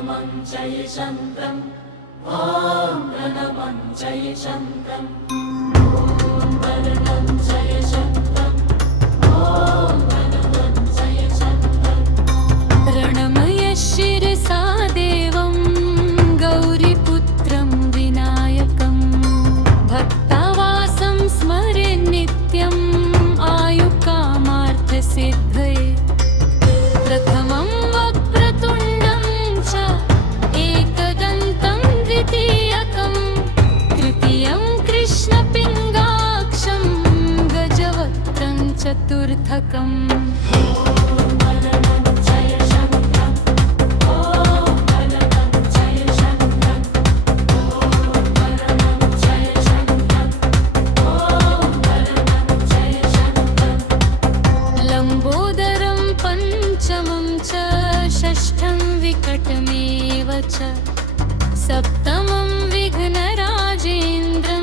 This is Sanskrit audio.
प्रणमञ्जयशन्त्रम् ॐ प्रणमञ्जयशन्त्रम् ॐ वरदं जयशन्त्रम् ॐ वरदं जयशन्त्रम् प्रणमय शिरसा देवं गौरीपुत्रं विनायकं भक्तावासं स्मरे नित्यम् आयुकामार्थसिद्धये प्रथमं वक्रतुण्डं च एकदन्तं द्वितीयकं तृतीयं कृष्णपिङ्गाक्षं गजवक्त्रं चतुर्थकम् लम्बोदरं पञ्चमं च षष्ठं विकटमेव च सप्तमं विघ्नराजेन्द्रं